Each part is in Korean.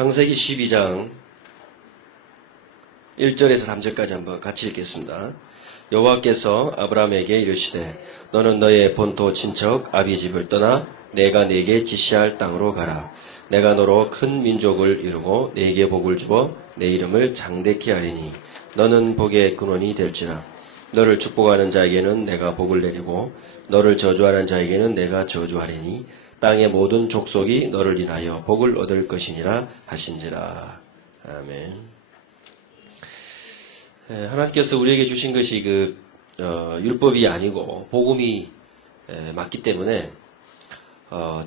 창세기 12장 1절에서 3절까지 한번 같이 읽겠습니다. 여호와께서 아브라함에게 이르시되 너는 너의 본토 친척 아비 집을 떠나 내가 네게 지시할 땅으로 가라. 내가 너로 큰 민족을 이루고 네게 복을 주어 내 이름을 장대케 하리니 너는 복의 근원이 될지라. 너를 축복하는 자에게는 내가 복을 내리고 너를 저주하는 자에게는 내가 저주하리니 땅의 모든 족속이 너를 인하여 복을 얻을 것이니라 하신지라. 아멘. 하나님께서 우리에게 주신 것이 율법이 아니고 복음이 맞기 때문에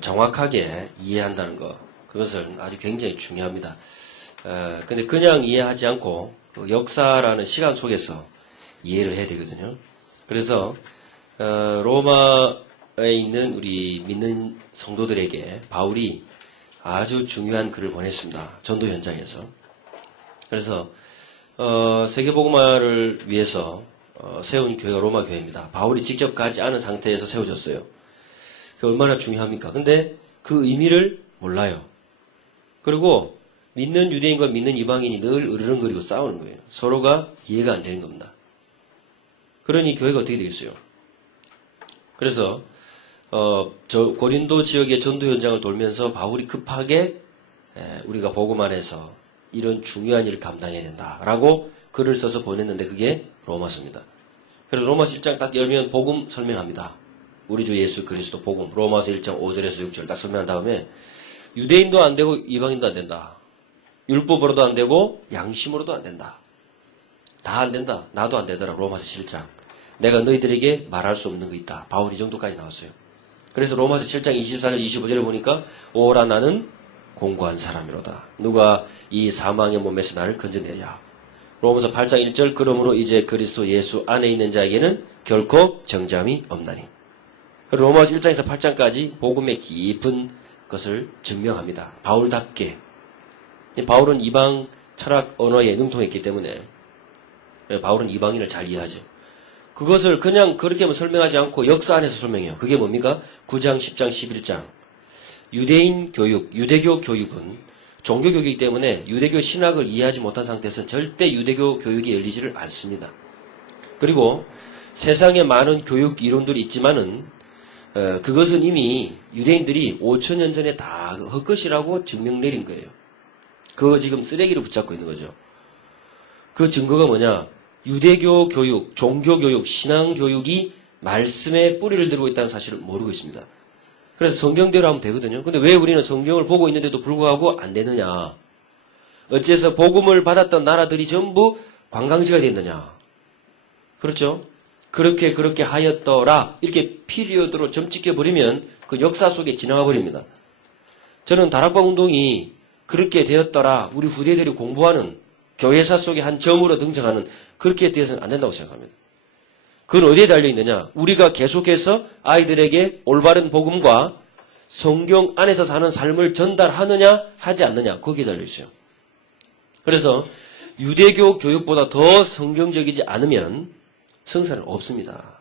정확하게 이해한다는 것, 그것은 아주 굉장히 중요합니다. 근데 그냥 이해하지 않고 역사라는 시간 속에서 이해를 해야 되거든요. 그래서 로마에 있는 우리 믿는 성도들에게 바울이 아주 중요한 글을 보냈습니다. 전도 현장에서. 그래서 세계복음화를 위해서 세운 교회가 로마 교회입니다. 바울이 직접 가지 않은 상태에서 세워졌어요. 그게 얼마나 중요합니까? 근데 그 의미를 몰라요. 그리고 믿는 유대인과 믿는 이방인이 늘 으르렁거리고 싸우는 거예요. 서로가 이해가 안 되는 겁니다. 그러니 교회가 어떻게 되겠어요? 그래서 고린도 지역의 전도 현장을 돌면서 바울이 급하게 우리가 복음 안에서 이런 중요한 일을 감당해야 된다라고 글을 써서 보냈는데 그게 로마서입니다. 그래서 로마서 1장 딱 열면 복음 설명합니다. 우리 주 예수 그리스도 복음. 로마서 1장 5절에서 6절 딱 설명한 다음에 유대인도 안 되고 이방인도 안 된다. 율법으로도 안 되고 양심으로도 안 된다. 다 안 된다. 나도 안 되더라. 로마서 7장. 내가 너희들에게 말할 수 없는 거 있다. 바울 이 정도까지 나왔어요. 그래서 로마서 7장 24절 25절에 보니까 오라 나는 공고한 사람이로다. 누가 이 사망의 몸에서 나를 건져내랴. 로마서 8장 1절 그러므로 이제 그리스도 예수 안에 있는 자에게는 결코 정죄함이 없나니. 로마서 1장에서 8장까지 복음의 깊은 것을 증명합니다. 바울답게. 바울은 이방 철학 언어에 능통했기 때문에 바울은 이방인을 잘 이해하죠. 그것을 그냥 그렇게만 설명하지 않고 역사 안에서 설명해요. 그게 뭡니까? 9장, 10장, 11장. 유대인 교육, 유대교 교육은 종교 교육이기 때문에 유대교 신학을 이해하지 못한 상태에서는 절대 유대교 교육이 열리지를 않습니다. 그리고 세상에 많은 교육 이론들이 있지만은 그것은 이미 유대인들이 5,000년 전에 다 헛것이라고 증명 내린 거예요. 그거 지금 쓰레기를 붙잡고 있는 거죠. 그 증거가 뭐냐? 유대교 교육, 종교 교육, 신앙 교육이 말씀의 뿌리를 들고 있다는 사실을 모르고 있습니다. 그래서 성경대로 하면 되거든요. 근데 왜 우리는 성경을 보고 있는데도 불구하고 안 되느냐? 어째서 복음을 받았던 나라들이 전부 관광지가 됐느냐? 그렇죠? 그렇게 하였더라. 이렇게 피리어드로 점 찍혀버리면 그 역사 속에 지나가 버립니다. 저는 다락방 운동이 그렇게 되었더라. 우리 후대들이 공부하는 교회사 속의 한 점으로 등장하는 그렇게 되어서는 안 된다고 생각합니다. 그건 어디에 달려있느냐? 우리가 계속해서 아이들에게 올바른 복음과 성경 안에서 사는 삶을 전달하느냐 하지 않느냐 거기에 달려있어요. 그래서 유대교 교육보다 더 성경적이지 않으면 성사는 없습니다.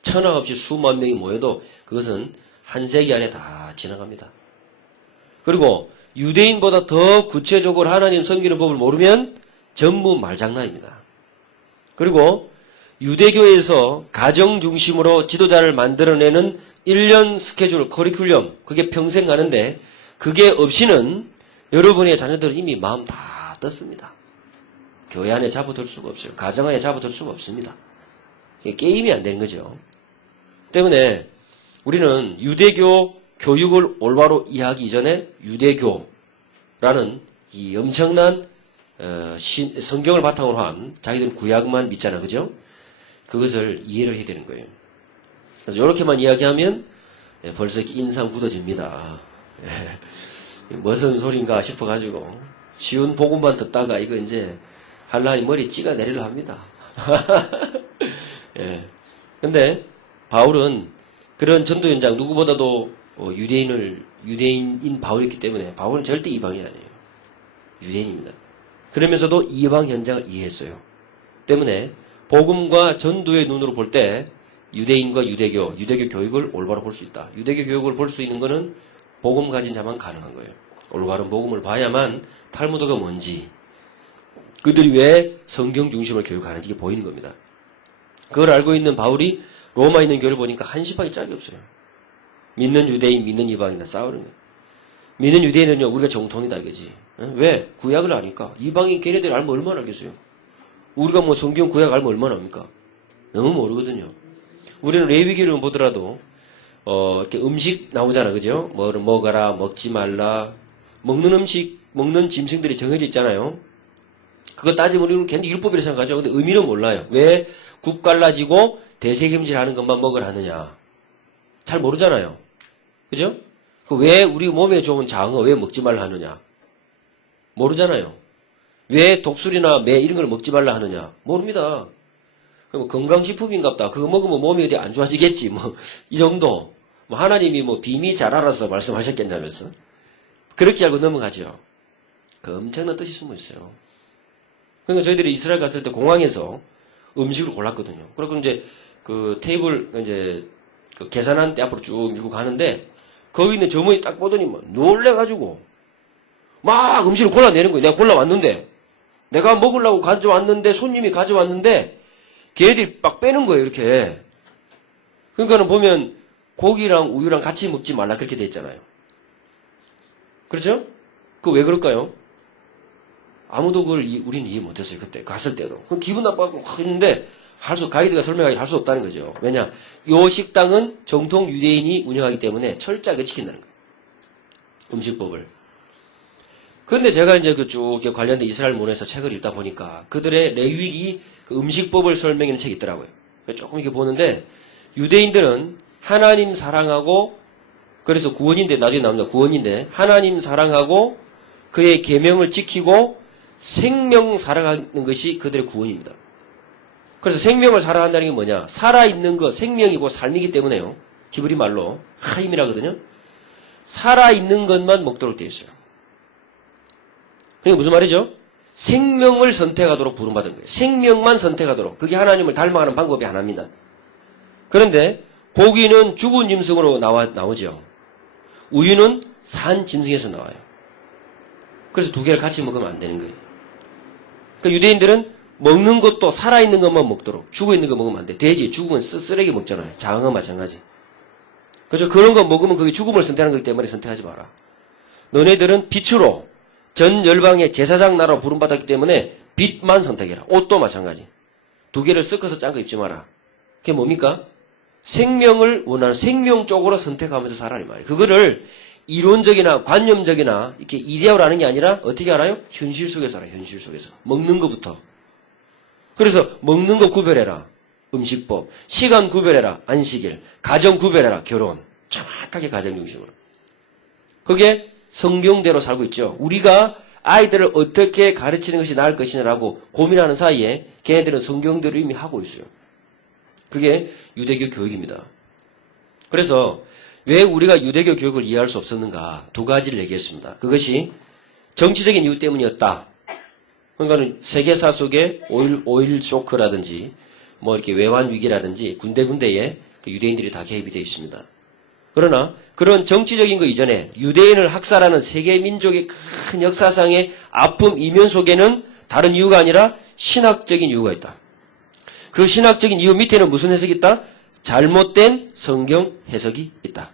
천하 없이 수만 명이 모여도 그것은 한 세기 안에 다 지나갑니다. 그리고 유대인보다 더 구체적으로 하나님 섬기는 법을 모르면 전부 말장난입니다. 그리고 유대교에서 가정 중심으로 지도자를 만들어내는 1년 스케줄, 커리큘럼, 그게 평생 가는데 그게 없이는 여러분의 자녀들은 이미 마음 다 떴습니다. 교회 안에 잡아둘 수가 없어요. 가정 안에 잡아둘 수가 없습니다. 게임이 안 되는 거죠. 때문에 우리는 유대교 교육을 올바로 이해하기 이전에 유대교라는 이 엄청난 성경을 바탕으로 한 자기들은 구약만 믿잖아. 그죠? 그것을 이해를 해야 되는 거예요. 그래서 이렇게만 이야기하면 벌써 인상 굳어집니다. 무슨 소린가 싶어가지고 쉬운 복음만 듣다가 이거 이제 하나님 머리 찌가 내리려 합니다. 근데 바울은 그런 전도 현장 누구보다도 유대인인 바울이기 때문에 바울은 절대 이방이 아니에요. 유대인입니다. 그러면서도 이방 현장을 이해했어요. 때문에 복음과 전도의 눈으로 볼 때 유대인과 유대교 교육을 올바로 볼 수 있다. 유대교 교육을 볼 수 있는 것은 복음 가진 자만 가능한 거예요. 올바른 복음을 봐야만 탈무드가 뭔지, 그들이 왜 성경 중심을 교육하는지 이게 보이는 겁니다. 그걸 알고 있는 바울이 로마에 있는 교회를 보니까 한심하기 짝이 없어요. 믿는 유대인, 믿는 이방인 다 싸우는 거예요. 믿는 유대인은요, 우리가 정통이다 이거지. 왜? 구약을 아니까. 이방인 걔네들 알면 얼마나 알겠어요? 우리가 뭐 성경 구약 알면 얼마나 압니까? 너무 모르거든요. 우리는 레위기를 보더라도 이렇게 음식 나오잖아, 그죠? 뭐를 먹어라, 먹지 말라. 먹는 음식, 먹는 짐승들이 정해져 있잖아요. 그거 따지면 우리는 굉장히 율법이라고 생각하죠. 근데 의미는 몰라요. 왜 국 갈라지고 대세김질 하는 것만 먹으라 하느냐. 잘 모르잖아요. 그죠? 왜 우리 몸에 좋은 장어 왜 먹지 말라 하느냐. 모르잖아요. 왜 독수리나 매 이런 걸 먹지 말라 하느냐. 모릅니다. 그럼 건강식품인갑다. 그거 먹으면 몸이 어디 안 좋아지겠지. 뭐 이 정도. 뭐 하나님이 뭐 비밀 잘 알아서 말씀하셨겠냐면서. 그렇게 알고 넘어가죠. 그 엄청난 뜻이 숨어 있어요. 그러니까 저희들이 이스라엘 갔을 때 공항에서 음식을 골랐거든요. 그리고 이제 그 테이블 이제 그 계산한 데 앞으로 쭉 밀고 가는데 거기 있는 점원이 딱 보더니 뭐 놀래가지고 막 음식을 골라내는 거예요. 내가 골라왔는데 내가 먹으려고 가져왔는데 손님이 가져왔는데 걔들이 막 빼는 거예요. 이렇게. 그러니까는 보면 고기랑 우유랑 같이 먹지 말라 그렇게 돼 있잖아요. 그렇죠? 그거 왜 그럴까요? 아무도 그걸 우리는 이해 못했어요. 그때 갔을 때도. 그럼 기분 나빠갖고 했는데 가이드가 설명하기 할 수 없다는 거죠. 왜냐? 요 식당은 정통 유대인이 운영하기 때문에 철저하게 지킨다는 거예요. 음식법을. 그런데 제가 이제 그 쭉 관련된 이스라엘 문화에서 책을 읽다 보니까 그들의 레위기 그 음식법을 설명하는 책이 있더라고요. 조금 이렇게 보는데 유대인들은 하나님 사랑하고 그래서 구원인데 나중에 나옵니다. 구원인데 하나님 사랑하고 그의 계명을 지키고 생명 사랑하는 것이 그들의 구원입니다. 그래서 생명을 사랑한다는 게 뭐냐? 살아있는 것, 생명이고 삶이기 때문에요. 히브리 말로 하임이라거든요. 살아있는 것만 먹도록 되어 있어요. 그러니까 무슨 말이죠? 생명을 선택하도록 부름받은 거예요. 생명만 선택하도록. 그게 하나님을 닮아가는 방법이 하나입니다. 그런데 고기는 죽은 짐승으로 나오죠. 우유는 산 짐승에서 나와요. 그래서 두 개를 같이 먹으면 안 되는 거예요. 그러니까 유대인들은 먹는 것도 살아있는 것만 먹도록. 죽어있는 거 먹으면 안 돼. 돼지, 죽으면 쓰레기 먹잖아요. 장어 마찬가지. 그렇죠? 그런 거 먹으면 그게 죽음을 선택하는 거기 때문에 선택하지 마라. 너네들은 빛으로 전 열방의 제사장 나라로 부름받았기 때문에 빛만 선택해라. 옷도 마찬가지. 두 개를 섞어서 짠 거 입지 마라. 그게 뭡니까? 생명을 원하는 생명 쪽으로 선택하면서 살아라 이 말이에요. 그거를 이론적이나 관념적이나 이렇게 이데아로 하는 게 아니라 어떻게 알아요? 현실 속에서 알아요. 현실 속에서. 먹는 것부터. 그래서 먹는 거 구별해라. 음식법. 시간 구별해라. 안식일. 가정 구별해라. 결혼. 정확하게 가정 중심으로. 그게 성경대로 살고 있죠. 우리가 아이들을 어떻게 가르치는 것이 나을 것이냐라고 고민하는 사이에 걔네들은 성경대로 이미 하고 있어요. 그게 유대교 교육입니다. 그래서 왜 우리가 유대교 교육을 이해할 수 없었는가? 두 가지를 얘기했습니다. 그것이 정치적인 이유 때문이었다. 그러니까 세계사 속에 오일 쇼크라든지 뭐 이렇게 외환 위기라든지 군데군데에 유대인들이 다 개입이 되어 있습니다. 그러나 그런 정치적인 거 이전에 유대인을 학살하는 세계 민족의 큰 역사상의 아픔 이면 속에는 다른 이유가 아니라 신학적인 이유가 있다. 그 신학적인 이유 밑에는 무슨 해석이 있다? 잘못된 성경 해석이 있다.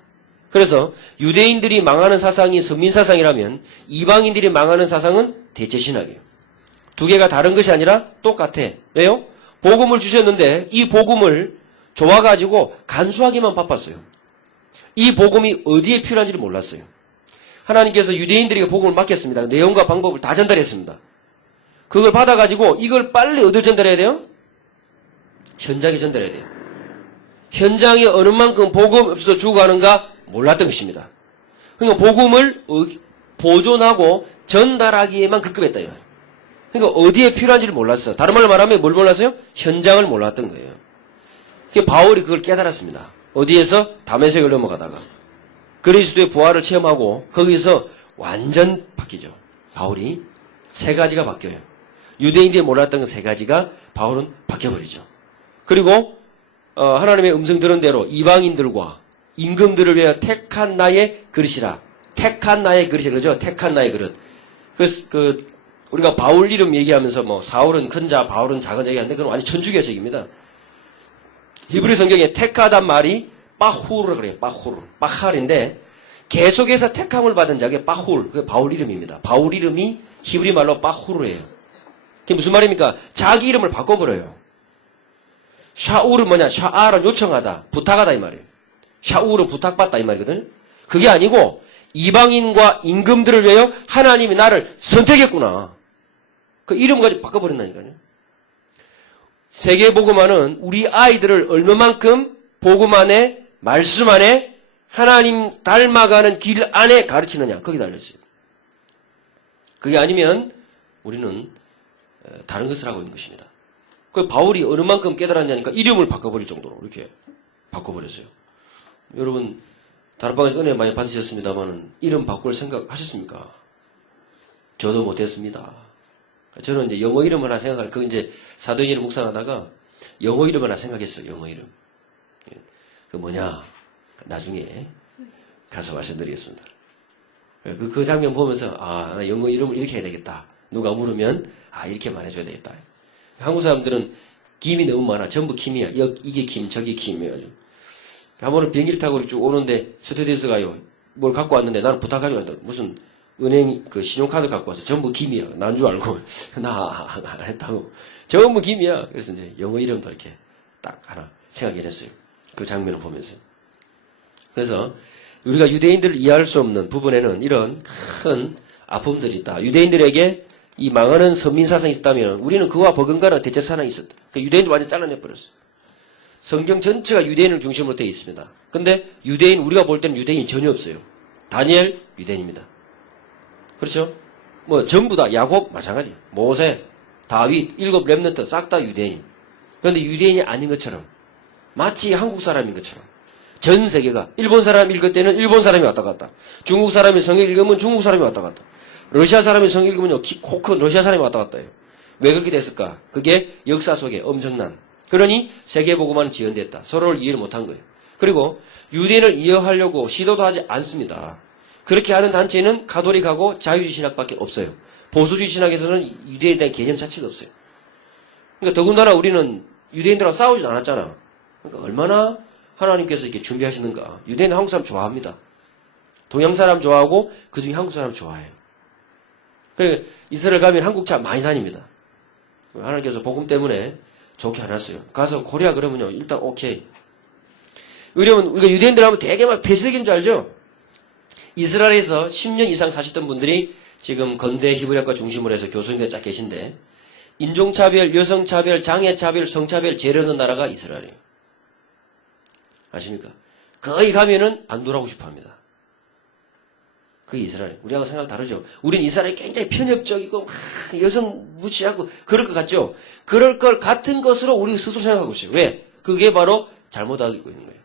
그래서 유대인들이 망하는 사상이 선민사상이라면 이방인들이 망하는 사상은 대체신학이에요. 두 개가 다른 것이 아니라 똑같아. 왜요? 복음을 주셨는데 이 복음을 좋아가지고 간수하기만 바빴어요. 이 복음이 어디에 필요한지를 몰랐어요. 하나님께서 유대인들에게 복음을 맡겼습니다. 내용과 방법을 다 전달했습니다. 그걸 받아가지고 이걸 빨리 어디로 전달해야 돼요? 현장에 전달해야 돼요. 현장에 어느 만큼 복음 없어서 죽어가는가 몰랐던 것입니다. 그러니까 복음을 보존하고 전달하기에만 급급했다. 그러니까 어디에 필요한지를 몰랐어. 다른 말로 말하면 뭘 몰랐어요? 현장을 몰랐던 거예요. 그러니까 바울이 그걸 깨달았습니다. 어디에서? 다메섹을 넘어가다가 그리스도의 부활을 체험하고 거기서 완전 바뀌죠. 바울이 세 가지가 바뀌어요. 유대인들이 몰랐던 그 세 가지가 바울은 바뀌어버리죠. 그리고 하나님의 음성 들은 대로 이방인들과 임금들을 위하여 택한 나의 그릇이라 택한 나의 그릇이 그러죠. 택한 나의 그릇. 우리가 바울 이름 얘기하면서 뭐 사울은 큰 자, 바울은 작은 자 얘기하는데 그건 완전 천주교 해석입니다. 히브리 성경에 택하단 말이 빠후르라 그래요. 빠후르. 빠할인데 계속해서 택함을 받은 자가 빠훌. 그게 바울 이름입니다. 바울 이름이 히브리 말로 빠후르예요. 그게 무슨 말입니까? 자기 이름을 바꿔버려요. 샤울은 뭐냐? 샤알은 요청하다, 부탁하다 이 말이에요. 샤울은 부탁받다 이 말이거든요. 그게 아니고 이방인과 임금들을 위하여 하나님이 나를 선택했구나. 그 이름 가지고 바꿔버린다니까요. 세계복음화는 우리 아이들을 얼마만큼 복음 안에, 말씀 안에, 하나님 닮아가는 길 안에 가르치느냐. 거기 달려있어요. 그게 아니면 우리는 다른 것을 하고 있는 것입니다. 그 바울이 어느 만큼 깨달았냐니까 이름을 바꿔버릴 정도로 이렇게 바꿔버렸어요. 여러분 다락방에서 은혜 많이 받으셨습니다만 이름 바꿀 생각 하셨습니까? 저도 못했습니다. 저는 이제 영어 이름 하나 생각할, 그 이제 사도행전을 묵상하다가 영어 이름 하나 생각했어요. 영어 이름. 그 뭐냐? 나중에 가서 말씀드리겠습니다. 그 장면 보면서 나 영어 이름을 이렇게 해야 되겠다. 누가 물으면 이렇게 말해줘야 되겠다. 한국 사람들은 김이 너무 많아. 전부 김이야. 이게 김, 저게 김이야. 한 번은 비행기를 타고 쭉 오는데 스튜디오에서 가요. 뭘 갖고 왔는데 나는 부탁하려고 했는데 무슨 은행 그 신용카드 갖고 와서 전부 김이야. 난 줄 알고 나 안 했다고. 전부 김이야. 그래서 이제 영어 이름도 이렇게 딱 하나 생각해냈어요. 그 장면을 보면서. 그래서 우리가 유대인들을 이해할 수 없는 부분에는 이런 큰 아픔들이 있다. 유대인들에게 이 망하는 선민사상이 있었다면 우리는 그와 버금가는 대체사상이 있었다. 그러니까 유대인들 완전 잘라내버렸어. 성경 전체가 유대인을 중심으로 되어 있습니다. 근데 유대인, 우리가 볼 때는 유대인이 전혀 없어요. 다니엘, 유대인입니다. 그렇죠? 뭐 전부 다 야곱 마찬가지. 모세, 다윗, 7 렘넌트 싹 다 유대인. 그런데 유대인이 아닌 것처럼 마치 한국 사람인 것처럼 전 세계가 일본 사람 읽을 때는 일본 사람이 왔다 갔다. 중국 사람이 성경 읽으면 중국 사람이 왔다 갔다. 러시아 사람이 성경 읽으면요 코 큰 러시아 사람이 왔다 갔다 해요. 왜 그렇게 됐을까? 그게 역사 속에 엄청난. 그러니 세계복음화는 지연됐다. 서로를 이해를 못한 거예요. 그리고 유대인을 이해하려고 시도도 하지 않습니다. 그렇게 하는 단체는 가톨릭하고 자유주의 신학밖에 없어요. 보수주의 신학에서는 유대인에 대한 개념 자체가 없어요. 그러니까 더군다나 우리는 유대인들하고 싸우지도 않았잖아. 그러니까 얼마나 하나님께서 이렇게 준비하시는가. 유대인은 한국 사람 좋아합니다. 동양 사람 좋아하고 그중에 한국 사람 좋아해요. 그러니까 이스라엘 가면 한국차 많이 다닙니다. 하나님께서 복음 때문에 좋게 해놨어요. 가서 코리아 그러면요 일단 오케이. 왜냐면 우리가 유대인들 하면 되게 막 폐쇄적인 줄 알죠? 이스라엘에서 10년 이상 사셨던 분들이 지금 건대 히브리학과 중심으로 해서 교수님들 쫙 계신데 인종차별, 여성차별, 장애차별, 성차별 제일 없는 나라가 이스라엘이에요. 아십니까? 거기 가면은 안 돌아오고 싶어 합니다. 그게 이스라엘. 우리하고 생각 다르죠? 우린 이스라엘이 굉장히 편협적이고, 여성 무시하고, 그럴 것 같죠? 그럴 걸 같은 것으로 우리 스스로 생각하고 있어요. 왜? 그게 바로 잘못 알고 있는 거예요.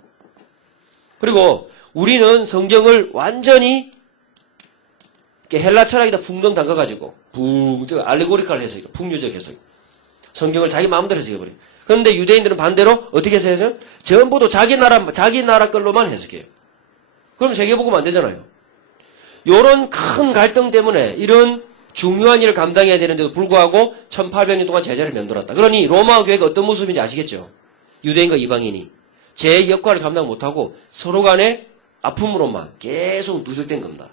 그리고 우리는 성경을 완전히 헬라 철학에다 붕덩 담가가지고, 알레고리칼 해석이에요. 풍류적 해석. 성경을 자기 마음대로 해석해버려요. 그런데 유대인들은 반대로 어떻게 해석해요? 전부도 자기 나라 걸로만 해석해요. 그럼 세계복음 안 되잖아요. 요런 큰 갈등 때문에 이런 중요한 일을 감당해야 되는데도 불구하고 1800년 동안 제자를 맴돌았다. 그러니 로마 교회가 어떤 모습인지 아시겠죠? 유대인과 이방인이 제 역할을 감당 못하고 서로 간의 아픔으로만 계속 누적된 겁니다.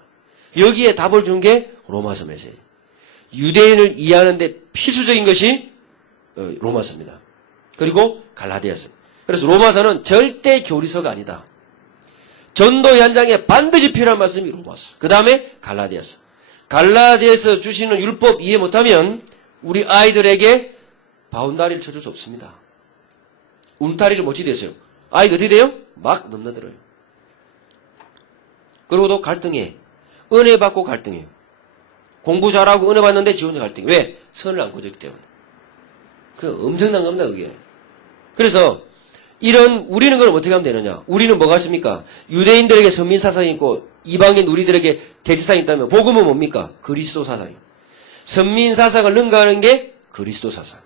여기에 답을 준 게 로마서 메시지. 유대인을 이해하는데 필수적인 것이 로마서입니다. 그리고 갈라디아서. 그래서 로마서는 절대 교리서가 아니다. 전도 현장에 반드시 필요한 말씀이 로마서. 그 다음에 갈라디아서. 갈라디아서 주시는 율법 이해 못하면 우리 아이들에게 바운다리를 쳐줄 수 없습니다. 울타리를 못 치대세요. 아이가 어떻게 돼요? 막 넘나들어요. 그리고 또 갈등해. 은혜 받고 갈등해요. 공부 잘하고 은혜 받는데 지 혼자 갈등해. 왜? 선을 안 거졌기 때문에. 그 엄청난 겁니다, 그게. 그래서 우리는 그럼 어떻게 하면 되느냐? 우리는 뭐가 있습니까? 유대인들에게 선민사상이 있고 이방인 우리들에게 대체사상이 있다면 복음은 뭡니까? 그리스도 사상이에요. 선민사상을 능가하는 게 그리스도 사상.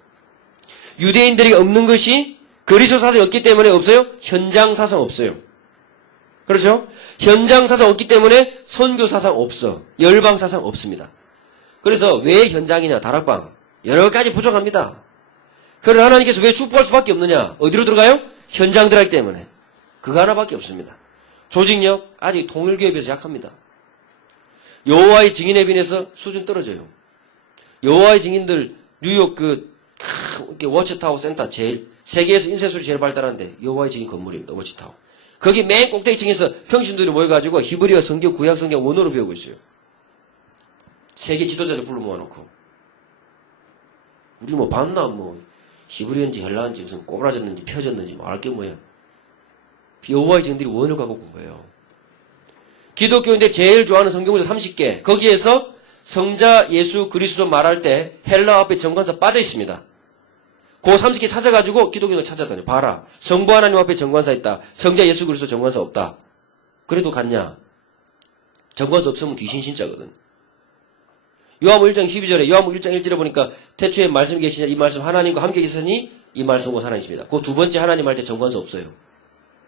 유대인들에게 없는 것이 그리스도 사상이 없기 때문에 없어요? 현장 사상 없어요. 그렇죠? 현장 사상 없기 때문에 선교 사상 없어. 열방 사상 없습니다. 그래서 왜 현장이냐, 다락방. 여러 가지 부족합니다. 그러나 하나님께서 왜 축복할 수밖에 없느냐? 어디로 들어가요? 현장 들어가기 때문에. 그거 하나밖에 없습니다. 조직력, 아직 통일교에 비해서 약합니다. 여호와의 증인에 비해서 수준 떨어져요. 여호와의 증인들, 뉴욕 워치타워 센터 제일, 세계에서 인쇄술이 제일 발달한데, 여호와의 증인 건물입니다, 워치타워. 거기 맨 꼭대기층에서 평신들이 모여가지고 히브리어 성경, 구약 성경 원어로 배우고 있어요. 세계 지도자들 불러 모아놓고. 우리 봤나, 히브리어인지 헬라어인지 무슨 꼬부라졌는지 펴졌는지 알게 뭐야. 여호와의 증인들이 원어를 갖고 본 거예요. 기독교인들 제일 좋아하는 성경문제 30개. 거기에서 성자 예수 그리스도 말할 때 헬라어 앞에 정관사 빠져 있습니다. 그 30개 찾아가지고 기독교인들 찾아다녀. 봐라. 성부 하나님 앞에 정관사 있다. 성자 예수 그리스도 정관사 없다. 그래도 갔냐? 정관사 없으면 귀신 신자거든. 요한복음 1장 12절에 요한복음 1장 1절에 보니까 태초에 말씀이 계시냐 이 말씀 하나님과 함께 계시니 이 말씀은 곧 하나님이십니다. 그 두 번째 하나님 할 때 정관사 없어요.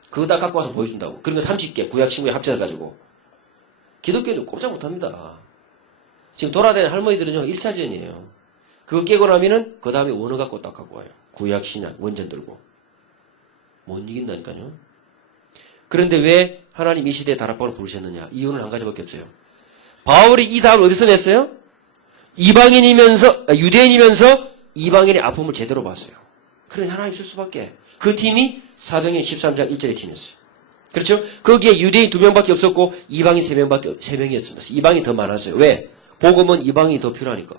그거 다 갖고 와서 보여준다고. 그런 거 30개 구약 신구에 합쳐가지고. 기독교인들 꼼짝 못합니다. 지금 돌아다니는 할머니들은요 1차전이에요. 그거 깨고 나면은 그 다음에 원어 갖고 딱 갖고 와요. 구약 신약 원전 들고. 못 이긴다니까요. 그런데 왜 하나님 이 시대에 다락방을 부르셨느냐? 이유는 한 가지밖에 없어요. 바울이 이 답을 어디서 냈어요? 유대인이면서 이방인의 아픔을 제대로 봤어요. 그러니 하나님 쓸 수밖에. 그 팀이 사도행전 13장 1절의 팀이었어요. 그렇죠? 거기에 유대인 2명밖에 없었고 이방인 3명이었습니다. 이방인이 더 많았어요. 왜? 복음은 이방인이 더 필요하니까.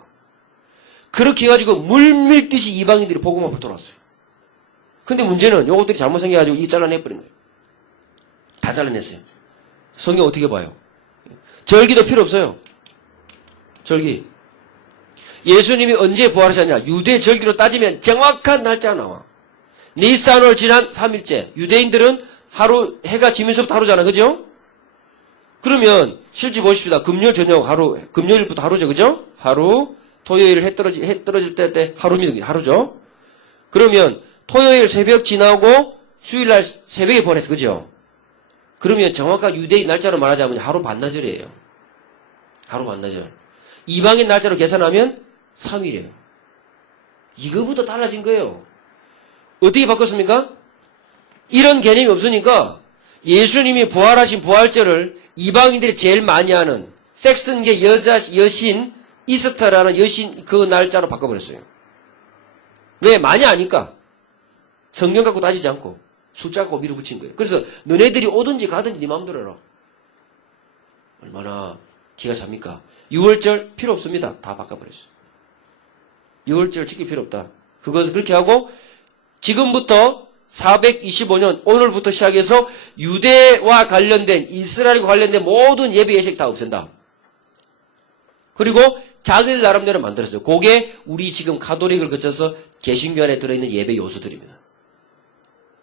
그렇게 해가지고 물밀듯이 이방인들이 복음 앞으로 돌아왔어요. 근데 문제는 요것들이 잘못 생겨가지고 이 잘라내버린 거예요. 다 잘라냈어요. 성경 어떻게 봐요? 절기도 필요 없어요. 절기. 예수님이 언제 부활하셨냐? 유대 절기로 따지면 정확한 날짜가 나와. 니산월 지난 3일째. 유대인들은 하루, 해가 지면서부터 하루잖아. 그죠? 그러면 실제 보십시다. 금요일 저녁 하루, 금요일부터 하루죠. 그죠? 하루, 토요일 해 떨어질 때 하루죠? 그러면 토요일 새벽 지나고 수요일날 새벽에 보냈어. 그죠? 그러면 정확한 유대인 날짜로 말하자면 하루 반나절이에요. 하루 반나절. 이방인 날짜로 계산하면 3일이에요. 이거부터 달라진 거예요. 어떻게 바꿨습니까? 이런 개념이 없으니까 예수님이 부활하신 부활절을 이방인들이 제일 많이 하는 섹슨계 여신 이스터라는 여신 그 날짜로 바꿔버렸어요. 왜? 많이 아니까. 성경 갖고 따지지 않고 숫자 갖고 밀어붙인 거예요. 그래서 너네들이 오든지 가든지 네 마음대로 해라. 얼마나 기가 찹니까? 6월절 필요 없습니다. 다 바꿔버렸어요. 6월절 지킬 필요 없다. 그것을 그렇게 하고 지금부터 425년 오늘부터 시작해서 유대와 관련된 이스라엘과 관련된 모든 예배 예식 다 없앤다. 그리고 자기들 나름대로 만들었어요. 그게 우리 지금 가톨릭을 거쳐서 개신교 안에 들어있는 예배 요소들입니다.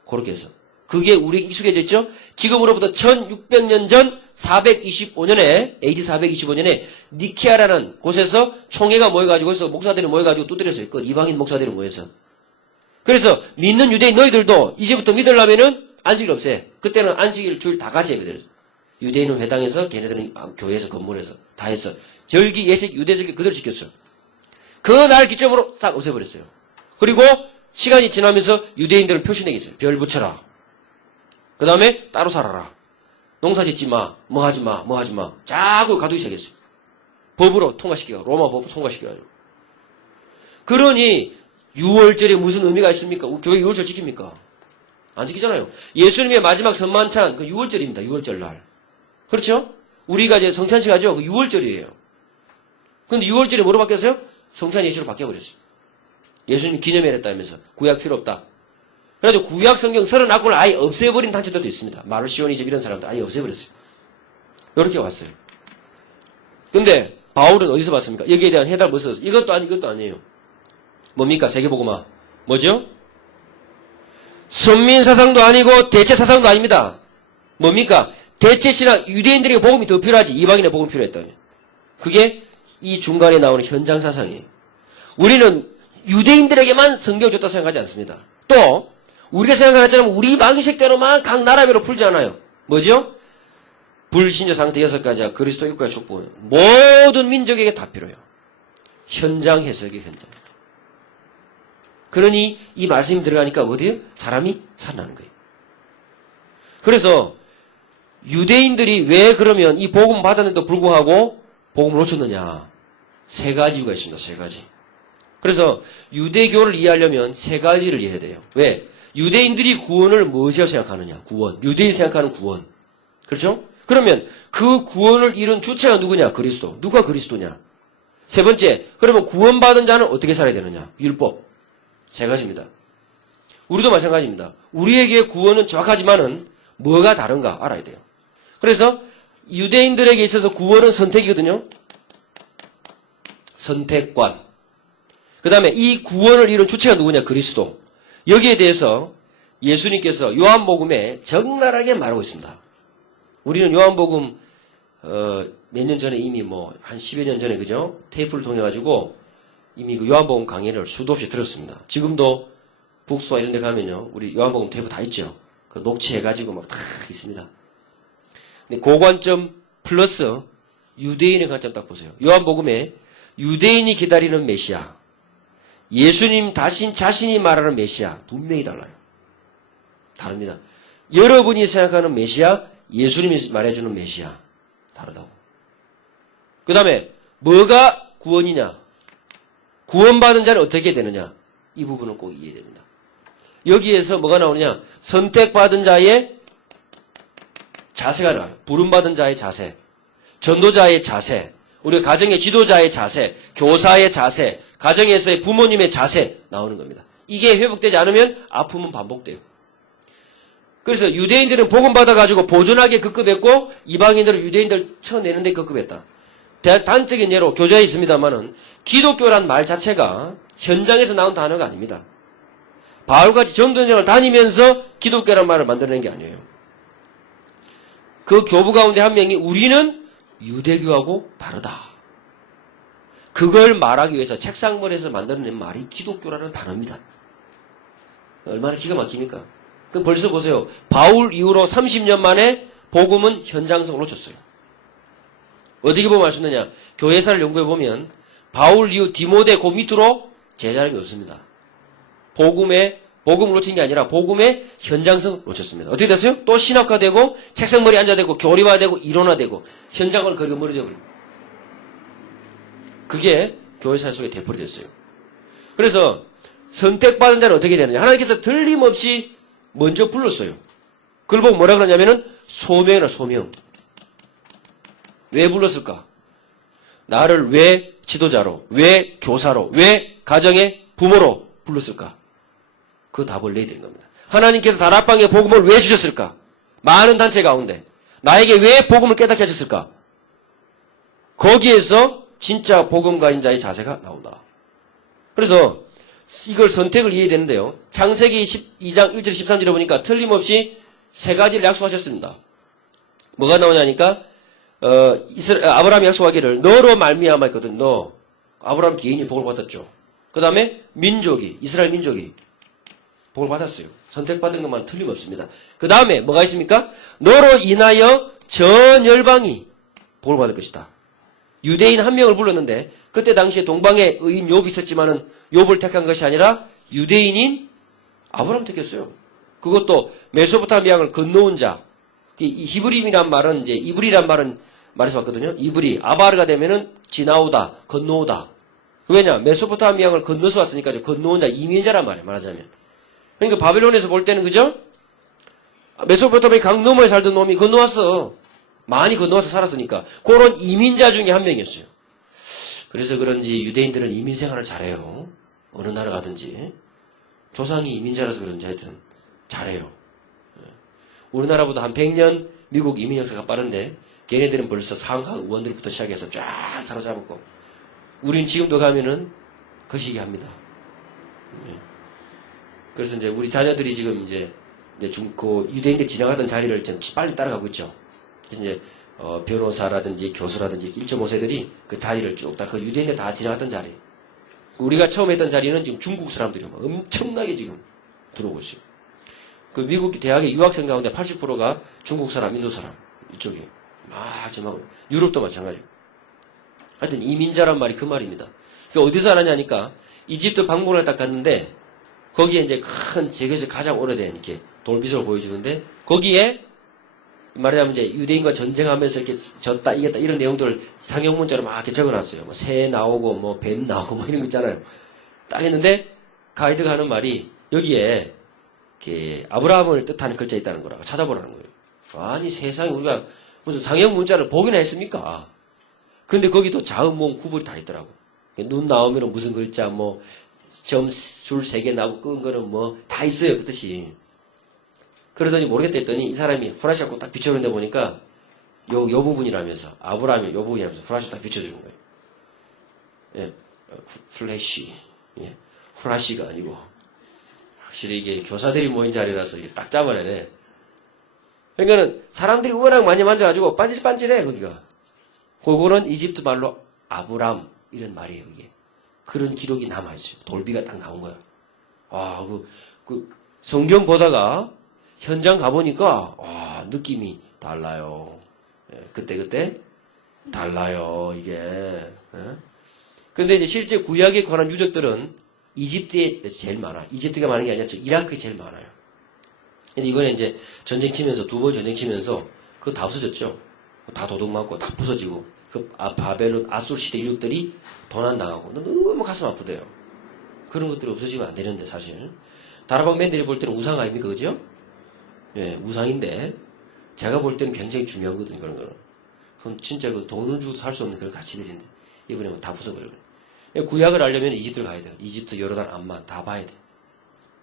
그렇게 해서. 그게 우리 익숙해져 있죠? 지금으로부터 1600년 전 425년에 AD 425년에 니케아라는 곳에서 총회가 모여가지고 해서 목사들이 모여가지고 두드렸어요. 그 이방인 목사들이 모여서. 그래서 믿는 유대인 너희들도 이제부터 믿으려면은 안식일 없애. 그때는 안식일 줄 다 같이 예배드렸어요. 유대인은 회당에서 걔네들은 교회에서 건물에서 다 해서 절기 예식 유대절기 그대로 지켰어요. 그 날 기점으로 싹 없애버렸어요. 그리고 시간이 지나면서 유대인들은 표시내기 있어요. 별 붙여라. 그 다음에 따로 살아라. 농사 짓지 마. 뭐 하지 마. 뭐 하지 마. 자꾸 가두기 시작했어요. 법으로 통과시켜요. 로마 법으로 통과시켜가지고. 그러니 6월절에 무슨 의미가 있습니까? 교회 6월절 지킵니까? 안 지키잖아요. 예수님의 마지막 선만찬 그 6월절입니다. 6월절 날. 그렇죠? 우리가 이제 성찬식 하죠? 그 6월절이에요. 근데 6월절에 뭐로 바뀌었어요? 성찬 예수로 바뀌어버렸어요. 예수님 기념일 했다면서 구약 필요 없다. 그래가지고 구약 성경 39권을 아예 없애버린 단체들도 있습니다. 마르시오니즘 이런 사람들 아예 없애버렸어요. 이렇게 왔어요. 근데 바울은 어디서 봤습니까? 여기에 대한 해답을 썼어요. 이것도 아니에요. 뭡니까? 세계복음화. 뭐죠? 선민 사상도 아니고 대체 사상도 아닙니다. 뭡니까? 대체 신앙, 유대인들에게 복음이 더 필요하지. 이방인의 복음이 필요했다면. 그게 이 중간에 나오는 현장 사상이에요. 우리는 유대인들에게만 성경을 줬다고 생각하지 않습니다. 또 우리가 생각하는 것처럼 우리 방식대로만 각 나라별로 풀지 않아요. 뭐죠? 불신자 상태 6가지와 그리스도 육과의 축복은 모든 민족에게 다 필요해요. 현장 해석이 현장. 그러니 이 말씀이 들어가니까 어디에요? 사람이 살아나는 거예요. 그래서 유대인들이 왜 그러면 이 복음 받았는데도 불구하고 복음을 놓쳤느냐? 3가지 이유가 있습니다. 3가지. 그래서 유대교를 이해하려면 3가지를 이해해야 돼요. 왜? 유대인들이 구원을 무엇이라고 생각하느냐? 구원. 유대인이 생각하는 구원. 그렇죠? 그러면 그 구원을 이룬 주체가 누구냐? 그리스도. 누가 그리스도냐? 3번째, 그러면 구원받은 자는 어떻게 살아야 되느냐? 율법. 3가지입니다. 우리도 마찬가지입니다. 우리에게 구원은 정확하지만은 뭐가 다른가 알아야 돼요. 그래서 유대인들에게 있어서 구원은 선택이거든요. 선택관. 그 다음에 이 구원을 이룬 주체가 누구냐? 그리스도. 여기에 대해서 예수님께서 요한복음에 적나라하게 말하고 있습니다. 우리는 요한복음 몇 년 전에 이미 한 10여 년 전에 그죠? 테이프를 통해 가지고 이미 그 요한복음 강의를 수도 없이 들었습니다. 지금도 북수와 이런 데 가면요. 우리 요한복음 테이프 다 있죠. 그 녹취해 가지고 막 다 있습니다. 근데 고관점 플러스 유대인의 관점 딱 보세요. 요한복음에 유대인이 기다리는 메시아, 예수님 자신이 말하는 메시아 분명히 달라요. 다릅니다. 여러분이 생각하는 메시아, 예수님이 말해주는 메시아 다르다고. 그 다음에 뭐가 구원이냐? 구원받은 자는 어떻게 되느냐? 이 부분은 꼭 이해됩니다. 여기에서 뭐가 나오느냐? 선택받은 자의 자세가 나와요. 부름받은 자의 자세, 전도자의 자세, 우리 가정의 지도자의 자세, 교사의 자세, 가정에서의 부모님의 자세 나오는 겁니다. 이게 회복되지 않으면 아픔은 반복돼요. 그래서 유대인들은 복음 받아가지고 보존하게 급급했고 이방인들은 유대인들 쳐내는데 급급했다. 단적인 예로 교재에 있습니다만은 기독교란 말 자체가 현장에서 나온 단어가 아닙니다. 바울같이 전도전을 다니면서 기독교란 말을 만들어낸 게 아니에요. 그 교부 가운데 한 명이 우리는 유대교하고 다르다. 그걸 말하기 위해서 책상머리에서 만들어낸 말이 기독교라는 단어입니다. 얼마나 기가 막힙니까? 그럼 벌써 보세요. 바울 이후로 30년 만에 복음은 현장성을 놓쳤어요. 어떻게 보면 알 수 있느냐? 교회사를 연구해보면 바울 이후 디모데 그 밑으로 제자람이 없습니다. 복음을 놓친 게 아니라 복음의 현장성을 놓쳤습니다. 어떻게 됐어요? 또 신학화되고 책상머리에 앉아되고 교리화되고 이론화되고 현장을 거리고 멀어져 버립니다. 그게 교회사 속에 되풀이 됐어요. 그래서 선택받은 자는 어떻게 되느냐? 하나님께서 틀림없이 먼저 불렀어요. 그걸 보고 뭐라 그러냐면은 소명이라 소명. 왜 불렀을까? 나를 왜 지도자로, 왜 교사로, 왜 가정의 부모로 불렀을까? 그 답을 내야 되는 겁니다. 하나님께서 다락방에 복음을 왜 주셨을까? 많은 단체 가운데 나에게 왜 복음을 깨닫게 하셨을까? 거기에서 진짜 복음가인 자의 자세가 나온다. 그래서 이걸 선택을 이해해야 되는데요. 창세기 12장 1절 13절에 보니까 틀림없이 3가지를 약속하셨습니다. 뭐가 나오냐니까 아브라함이 약속하기를 너로 말미암아 했거든. 너 아브라함 개인이 복을 받았죠. 그 다음에 민족이 이스라엘 민족이 복을 받았어요. 선택받은 것만 틀림없습니다. 그 다음에 뭐가 있습니까? 너로 인하여 전 열방이 복을 받을 것이다. 유대인 한 명을 불렀는데 그때 당시에 동방에 의인 욥이 있었지만은 욥을 택한 것이 아니라 유대인인 아브라함 택했어요. 그것도 메소포타미아를 건너온 자. 이 히브림이란 말은 이제 이브리란 말은 말해서 왔거든요. 이브리 아바르가 되면은 지나오다, 건너오다. 왜냐? 메소포타미아를 건너서 왔으니까 건너온 자, 이민자란 말이에요. 말하자면. 그러니까 바벨론에서 볼 때는 그죠? 메소포타미아 강 너머에 살던 놈이 건너왔어. 많이 건너와서 살았으니까. 그런 이민자 중에 한 명이었어요. 그래서 그런지 유대인들은 이민 생활을 잘해요. 어느 나라 가든지. 조상이 이민자라서 그런지 하여튼 잘해요. 우리나라보다 한 100년 미국 이민 역사가 빠른데 걔네들은 벌써 상하 의원들부터 시작해서 쫙 사로잡았고 우린 지금도 가면은 거시기 합니다. 그래서 이제 우리 자녀들이 지금 이제 유대인들 지나가던 자리를 좀 빨리 따라가고 있죠. 그래서 이제 변호사라든지 교수라든지 1.5세들이 그 자리를 쭉 그 유대인들 다 지나갔던 자리. 우리가 처음 했던 자리는 지금 중국 사람들이 엄청나게 지금 들어오고 있어요. 그 미국 대학의 유학생 가운데 80%가 중국 사람, 인도 사람 이쪽이에요. 정말 유럽도 마찬가지고. 하여튼 이민자란 말이 그 말입니다. 그게 어디서 알았냐니까 이집트 방문을 딱 갔는데 거기에 이제 큰 세계에서 가장 오래된 이렇게 돌비석을 보여주는데 거기에 말하자면 이제 유대인과 전쟁하면서 이렇게 졌다 이겼다 이런 내용들을 상형 문자로 막 이렇게 적어놨어요. 뭐 새 나오고 뭐 뱀 나오고 뭐 이런 거 있잖아요. 딱 했는데 가이드가 하는 말이 여기에 이렇게 아브라함을 뜻하는 글자 있다는 거라고 찾아보라는 거예요. 아니 세상에 우리가 무슨 상형 문자를 보기나 했습니까? 근데 거기도 자음 모음 구분이 다 있더라고. 눈 나오면 무슨 글자 뭐 점 줄 3개 나오고 끄은 거는 뭐 다 있어요 그 뜻이. 그러더니 모르겠다 했더니 이 사람이 후라시 갖고 딱 비춰보는데 보니까 요 부분이라면서 아브라함이 요 부분이라면서 후라시 딱 비춰주는 거예요. 예, 플래시. 예, 후라시가 아니고 확실히 이게 교사들이 모인 자리라서 이게 딱 잡아내네. 그러니까는 사람들이 워낙 많이 만져가지고 반질반질해 거기가. 그거는 이집트 말로 아브람 이런 말이에요 이게. 그런 기록이 남아있어요. 돌비가 딱 나온 거야. 성경 보다가 현장 가보니까 느낌이 달라요. 예, 그때 달라요 이게. 예? 근데 이제 실제 구약에 관한 유적들은 이집트에 제일 많아. 이집트가 많은 게 아니라 이라크에 제일 많아요. 근데 이번에 이제 전쟁 치면서 2번 전쟁 치면서 그거 다 없어졌죠. 다 도둑 맞고 다 부서지고 그 바벨론 아수르 시대 유적들이 도난당하고 너무 가슴 아프대요. 그런 것들이 없어지면 안 되는데 사실 다라방맨들이 볼 때는 우상 아닙니까 그죠? 예, 우상인데 제가 볼 때는 굉장히 중요하거든요 그런 거는. 그럼 진짜 그 돈을 주고도 살 수 없는 그런 가치들인데 이번에 다 부숴버려요. 구약을 알려면 이집트를 가야 돼요. 이집트, 요르단, 암만 다 봐야 돼.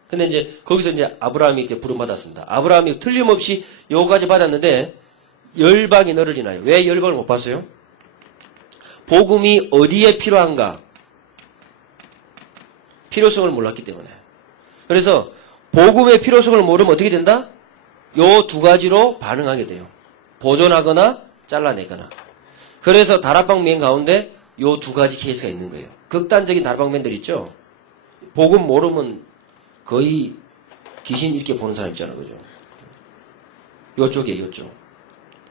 근데 이제 거기서 이제 아브라함이 이렇게 부름받았습니다. 아브라함이 틀림없이 요거까지 받았는데 열방이 너를 인하여. 왜 열방을 못 봤어요? 복음이 어디에 필요한가? 필요성을 몰랐기 때문에. 그래서 복음의 필요성을 모르면 어떻게 된다? 요 2가지로 반응하게 돼요. 보존하거나 잘라내거나. 그래서 다락방맨 가운데 요 2가지 케이스가 있는 거예요. 극단적인 다락방맨들 있죠? 복음 모르면 거의 귀신 이렇게 보는 사람 있잖아요. 그죠? 요쪽이에요, 요쪽.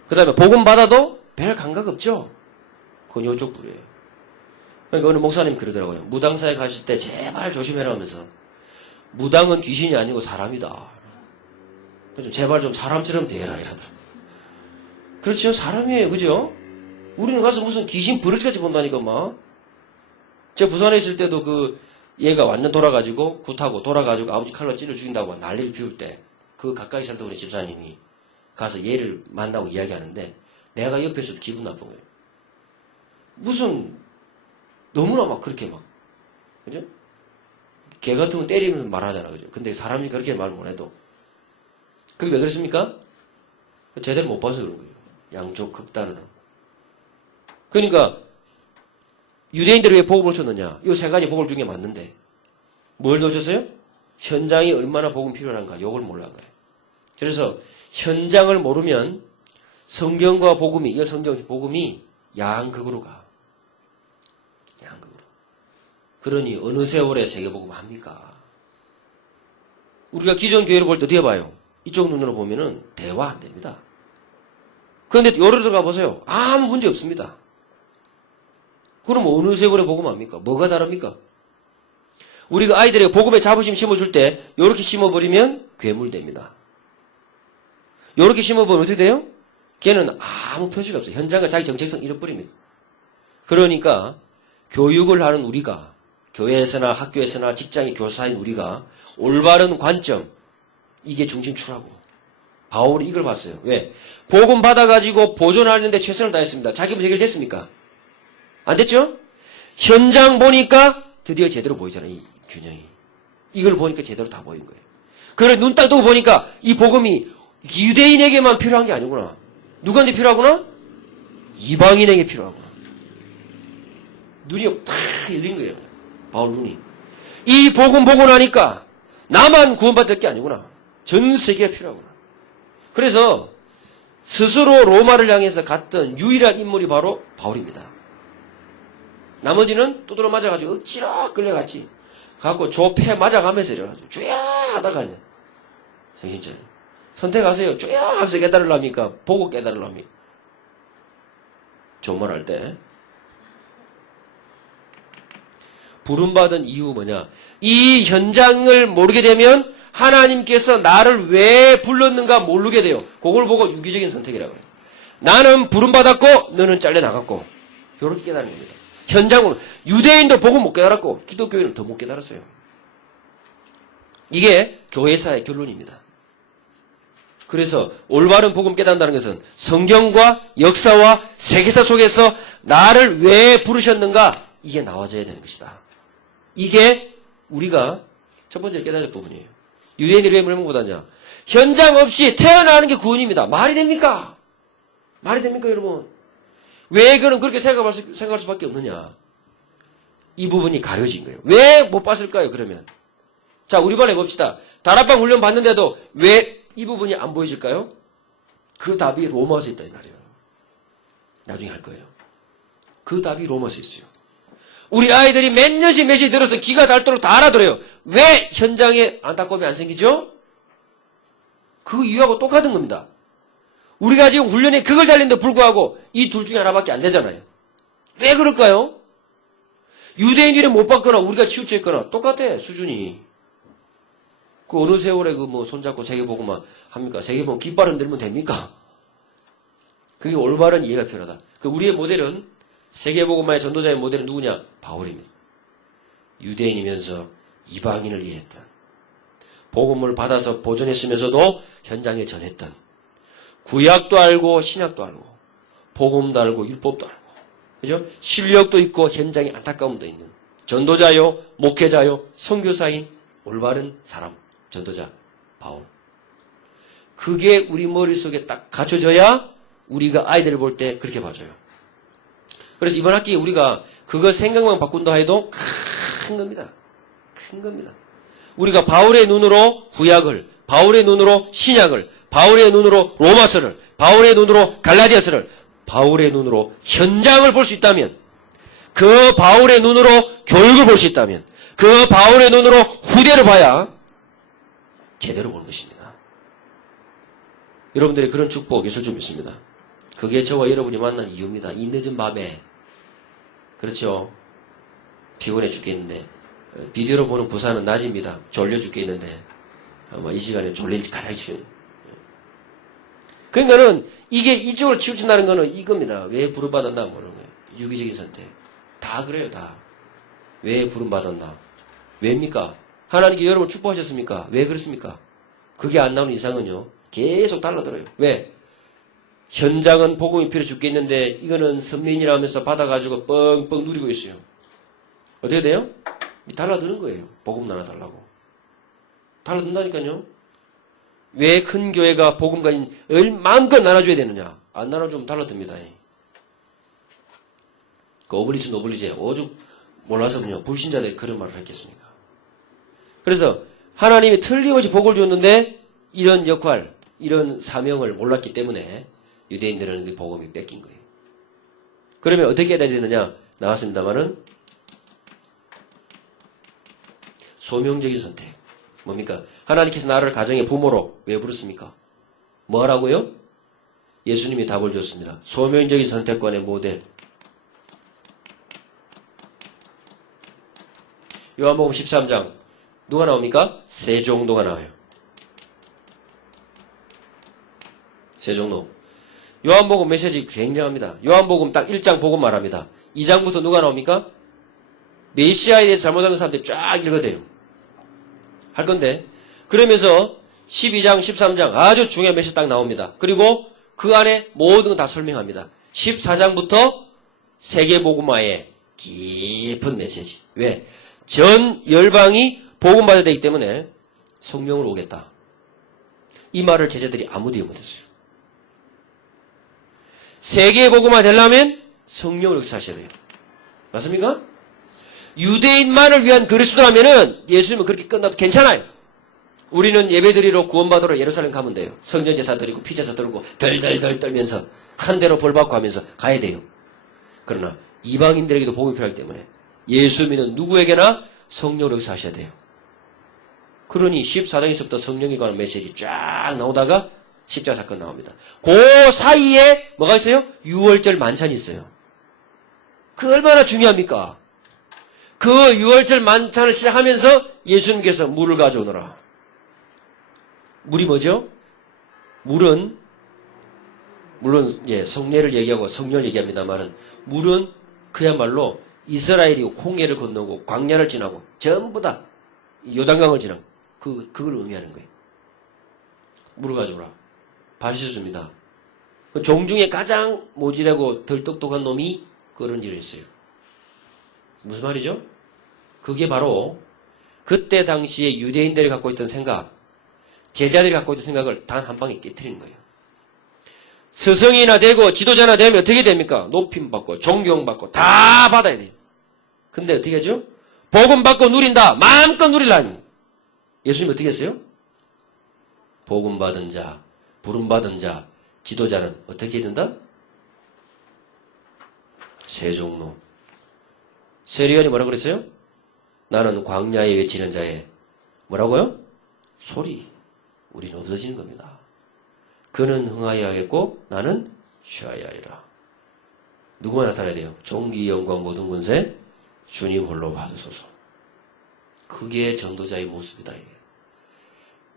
그 다음에 복음 받아도 별 감각 없죠? 그건 요쪽 부류예요. 그러니까 어느 목사님이 그러더라고요. 무당사에 가실 때 제발 조심해라 하면서 무당은 귀신이 아니고 사람이다. 그래서 제발 좀 사람처럼 대해라 이러더라고요. 그렇죠? 사람이에요. 그죠? 우리는 가서 무슨 귀신 버릇같이 본다니까 막. 제가 부산에 있을 때도 그 얘가 완전 돌아가지고 굿하고 돌아가지고 아버지 칼로 찔러 죽인다고 난리를 피울 때 그 가까이 살던 우리 집사님이 가서 얘를 만나고 이야기하는데 내가 옆에 있어도 기분 나쁜 거예요. 무슨 너무나 막 그렇게 막 그죠? 개 같은 거 때리면서 말하잖아. 그죠? 근데 사람이 그렇게 말 못 해도 그게 왜 그렇습니까? 제대로 못 봐서 그런 거예요. 양쪽 극단으로. 그러니까 유대인들이 왜 복음을 줬느냐? 이 3가지 복음 중에 맞는데 뭘 놓쳤어요? 현장이 얼마나 복음 필요한가? 요걸 몰라한 거예요. 그래서 현장을 모르면 성경과 복음이 이 성경 복음이 양극으로 가. 양극으로. 그러니 어느 세월에 세계복음 합니까? 우리가 기존 교회를 볼 때 어떻게 봐요? 이쪽 눈으로 보면은 대화 안 됩니다. 그런데 요로 들어가 보세요. 아무 문제 없습니다. 그럼 어느 세월에 복음 합니까? 뭐가 다릅니까? 우리가 아이들에게 복음의 자부심 심어줄 때 요렇게 심어버리면 괴물됩니다. 요렇게 심어버리면 어떻게 돼요? 걔는 아무 표시가 없어요. 현장과 자기 정체성 잃어버립니다. 그러니까 교육을 하는 우리가 교회에서나 학교에서나 직장의 교사인 우리가 올바른 관점 이게 중심추라고. 바울이 이걸 봤어요. 왜? 복음 받아가지고 보존하는데 최선을 다했습니다. 자기 문제 해결됐습니까? 안 됐죠? 현장 보니까 드디어 제대로 보이잖아요. 이 균형이. 이걸 보니까 제대로 다 보인 거예요. 그래 눈 딱 뜨고 보니까 이 복음이 유대인에게만 필요한 게 아니구나. 누구한테 필요하구나? 이방인에게 필요하구나. 눈이 탁 열린 거예요. 바울 눈이. 이 복음 보고 나니까 나만 구원받을 게 아니구나. 전 세계가 필요하구나. 그래서 스스로 로마를 향해서 갔던 유일한 인물이 바로 바울입니다. 나머지는 두드러 맞아가지고 억지로 끌려갔지. 갖고 조패 맞아가면서 이래가지고 쭈야 하다가 정신차려. 선택하세요. 쭈야 하면서 깨달으려니까 보고 깨달으려니까. 좋은 말 할 때. 부름받은 이유 뭐냐? 이 현장을 모르게 되면 하나님께서 나를 왜 불렀는가 모르게 돼요. 그걸 보고 유기적인 선택이라고 해요. 나는 부름받았고 너는 잘려나갔고 이렇게 깨달은 겁니다. 현장으로 유대인도 복음 못 깨달았고 기독교인은 더 못 깨달았어요. 이게 교회사의 결론입니다. 그래서 올바른 복음 깨닫는다는 것은 성경과 역사와 세계사 속에서 나를 왜 부르셨는가 이게 나와져야 되는 것이다. 이게 우리가 첫 번째 깨달을 부분이에요. 유대인들이 왜 물론 못하냐? 현장 없이 태어나는 게 구원입니다. 말이 됩니까? 말이 됩니까, 여러분? 왜 그는 그렇게 생각할 수밖에 없느냐? 이 부분이 가려진 거예요. 왜 못 봤을까요, 그러면? 자, 우리 반 해봅시다. 다락방 훈련 받는데도 왜 이 부분이 안 보이실까요? 그 답이 로마서에 있다, 이 말이에요. 나중에 할 거예요. 그 답이 로마서에 있어요. 우리 아이들이 몇 년씩 들어서 기가 닳도록 다 알아들어요. 왜 현장에 안타까움이 안 생기죠? 그 이유하고 똑같은 겁니다. 우리가 지금 훈련에 그걸 달리는데 불구하고 이 둘 중에 하나밖에 안 되잖아요. 왜 그럴까요? 유대인들이 못 받거나 우리가 치우쳤거나 똑같아, 수준이. 그 어느 세월에 그 뭐 손잡고 세계복음만 합니까? 세계복음 깃발 흔들면 됩니까? 그게 올바른 이해가 필요하다. 그 우리의 모델은 세계복음만의 전도자의 모델은 누구냐? 바울입니다. 유대인이면서 이방인을 이해했던, 복음을 받아서 보존했으면서도 현장에 전했던, 구약도 알고 신약도 알고 복음도 알고 율법도 알고, 그죠? 실력도 있고 현장에 안타까움도 있는 전도자요, 목회자요, 선교사인 올바른 사람, 전도자 바울. 그게 우리 머릿속에 딱 갖춰져야 우리가 아이들을 볼 때 그렇게 봐줘요. 그래서 이번 학기에 우리가 그거 생각만 바꾼다 해도 큰 겁니다. 큰 겁니다. 우리가 바울의 눈으로 구약을, 바울의 눈으로 신약을, 바울의 눈으로 로마서를, 바울의 눈으로 갈라디아서를, 바울의 눈으로 현장을 볼 수 있다면, 그 바울의 눈으로 교육을 볼 수 있다면, 그 바울의 눈으로 후대를 봐야 제대로 보는 것입니다. 여러분들의 그런 축복 있을 줄 믿습니다. 그게 저와 여러분이 만난 이유입니다. 이 늦은 밤에. 그렇죠. 피곤해 죽겠는데, 비디오로 보는 부산은 낮입니다. 졸려 죽겠는데, 아마 이 시간에 졸릴 가장 쉬운. 그러니까는 이게 이쪽으로 치우친다는 거는 이겁니다. 왜 부름받았나 모르는 거예요. 유기적인 선택. 다 그래요, 다. 왜 부름받았나? 왜입니까? 하나님께 여러분을 축복하셨습니까? 왜 그렇습니까? 그게 안 나오는 이상은요, 계속 달라들어요. 왜? 현장은 복음이 필요 죽겠는데, 이거는 선민이라면서 받아가지고 뻥뻥 누리고 있어요. 어떻게 돼요? 달라드는 거예요. 복음 나눠달라고. 달라든다니까요. 왜 큰 교회가 복음과 마음껏 나눠줘야 되느냐? 안 나눠주면 달라듭니다. 그 오블리스 노블리제 오죽 몰라서군요. 불신자들이 그런 말을 했겠습니까? 그래서 하나님이 틀림없이 복을 줬는데 이런 역할, 이런 사명을 몰랐기 때문에 유대인들은 그 복음이 뺏긴 거예요. 그러면 어떻게 해야 되느냐? 나왔습니다만은 소명적인 선택. 뭡니까? 하나님께서 나를 가정의 부모로 왜 부르십니까? 뭐 하라고요? 예수님이 답을 줬습니다. 소명적인 선택관의 모델. 요한복음 13장 누가 나옵니까? 세종도가 나와요. 세종도. 요한복음 메시지 굉장합니다. 요한복음 딱 1장 보고 말합니다. 2장부터 누가 나옵니까? 메시아에 대해서 잘못하는 사람들이 쫙 읽어대요. 할 건데, 그러면서 12장, 13장 아주 중요한 메시지 딱 나옵니다. 그리고 그 안에 모든 거 다 설명합니다. 14장부터 세계복음화의 깊은 메시지. 왜? 전 열방이 복음받아야 되기 때문에 성령으로 오겠다. 이 말을 제자들이 아무도 이해 못했어요. 세계복음화 되려면 성령으로 역사하셔야 돼요. 맞습니까? 유대인만을 위한 그리스도라면은 예수님은 그렇게 끝나도 괜찮아요. 우리는 예배드리러 구원받으러 예루살렘 가면 돼요. 성전제사 드리고 피제사 드리고 덜덜덜 떨면서 한 대로 벌받고 하면서 가야 돼요. 그러나 이방인들에게도 복음이 필요하기 때문에 예수 믿는 누구에게나 성령으로 역사하셔야 돼요. 그러니 14장에서부터 성령에 관한 메시지 쫙 나오다가 십자가 사건 나옵니다. 그 사이에 뭐가 있어요? 유월절 만찬이 있어요. 그 얼마나 중요합니까? 그 유월절 만찬을 시작하면서 예수님께서 물을 가져오너라. 물이 뭐죠? 물은 물론 예, 성례를 얘기하고 성령을 얘기합니다만은 물은 그야말로 이스라엘이 홍해를 건너고 광야를 지나고 전부 다 요단강을 지나고 그걸 의미하는 거예요. 물을 가져오라. 발 씻어줍니다. 종 중에 가장 모질하고 덜 똑똑한 놈이 그런 일을 했어요. 무슨 말이죠? 그게 바로 그때 당시에 유대인들이 갖고 있던 생각, 제자들이 갖고 있던 생각을 단 한 방에 깨트리는 거예요. 스승이나 되고 지도자나 되면 어떻게 됩니까? 높임받고 존경받고 다 받아야 돼요. 근데 어떻게 하죠? 복음 받고 누린다. 마음껏 누리라니. 예수님 어떻게 했어요? 복음 받은 자, 부름 받은 자, 지도자는 어떻게 된다? 세종로. 세리안이 뭐라고 그랬어요? 나는 광야에 외치는 자의 뭐라고요? 소리. 우리는 없어지는 겁니다. 그는 흥하여 하겠고 나는 쉬어야 하리라. 누구만 나타나야 돼요? 존귀 영광 모든 권세 주님 홀로 받으소서. 그게 전도자의 모습이다. 이게.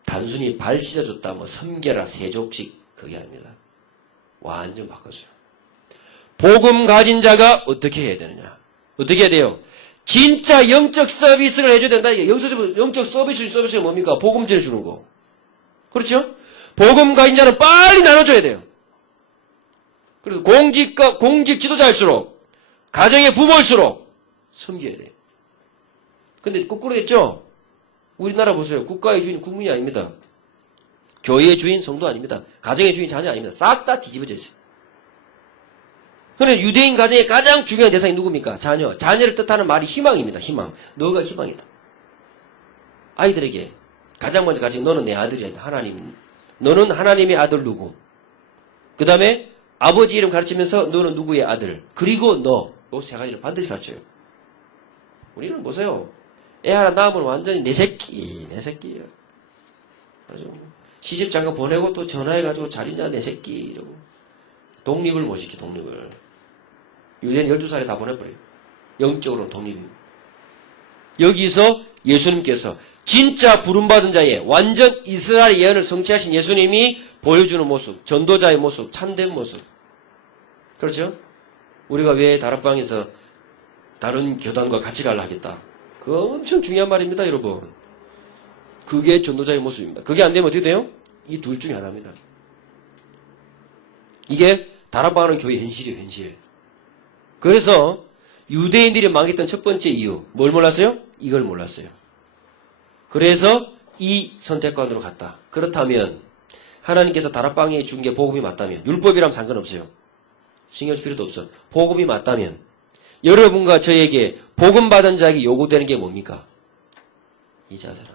단순히 발 씻어줬다 뭐 섬겨라 세족식 그게 아닙니다. 완전 바꿨어요. 복음 가진 자가 어떻게 해야 되느냐? 어떻게 해야 돼요? 진짜 영적 서비스를 해줘야 된다. 이게 영적 서비스가 뭡니까? 복음 전해주는 거. 그렇죠? 복음 가진 자는 빨리 나눠줘야 돼요. 그래서 공직 지도자일수록, 가정의 부모일수록 섬겨야 돼요. 근데 거꾸로 됐죠? 우리나라 보세요. 국가의 주인 국민이 아닙니다. 교회의 주인 성도 아닙니다. 가정의 주인 자녀 아닙니다. 싹 다 뒤집어져 있어요. 그런데 유대인 가정의 가장 중요한 대상이 누굽니까? 자녀. 자녀를 뜻하는 말이 희망입니다. 희망. 너가 희망이다. 아이들에게 가장 먼저 가르치는 너는 내 아들이야. 하나님. 너는 하나님의 아들 누구? 그 다음에 아버지 이름 가르치면서 너는 누구의 아들? 그리고 너. 이 세 가지를 반드시 가르쳐요. 우리는 보세요. 애 하나 낳으면 완전히 내 새끼예요. 아주 시집 장가 보내고 또 전화해가지고 잘 있냐 내 새끼 이러고 독립을 못 시켜 독립을. 유대인 12살에 다 보내버려요. 영적으로는 독립입니다. 여기서 예수님께서 진짜 부름받은 자의 완전 이스라엘 예언을 성취하신 예수님이 보여주는 모습, 전도자의 모습, 참된 모습. 그렇죠? 우리가 왜 다락방에서 다른 교단과 같이 가려 하겠다. 그거 엄청 중요한 말입니다, 여러분. 그게 전도자의 모습입니다. 그게 안 되면 어떻게 돼요? 이 둘 중에 하나입니다. 이게 다락방하는 교회 현실이에요, 현실. 그래서 유대인들이 망했던 첫 번째 이유, 뭘 몰랐어요? 이걸 몰랐어요. 그래서 이 선택관으로 갔다. 그렇다면 하나님께서 다락방에 준 게 복음이 맞다면 율법이라면 상관없어요. 신경 쓸 필요도 없어. 복음이 맞다면 여러분과 저에게 복음 받은 자에게 요구되는 게 뭡니까? 이 자세라.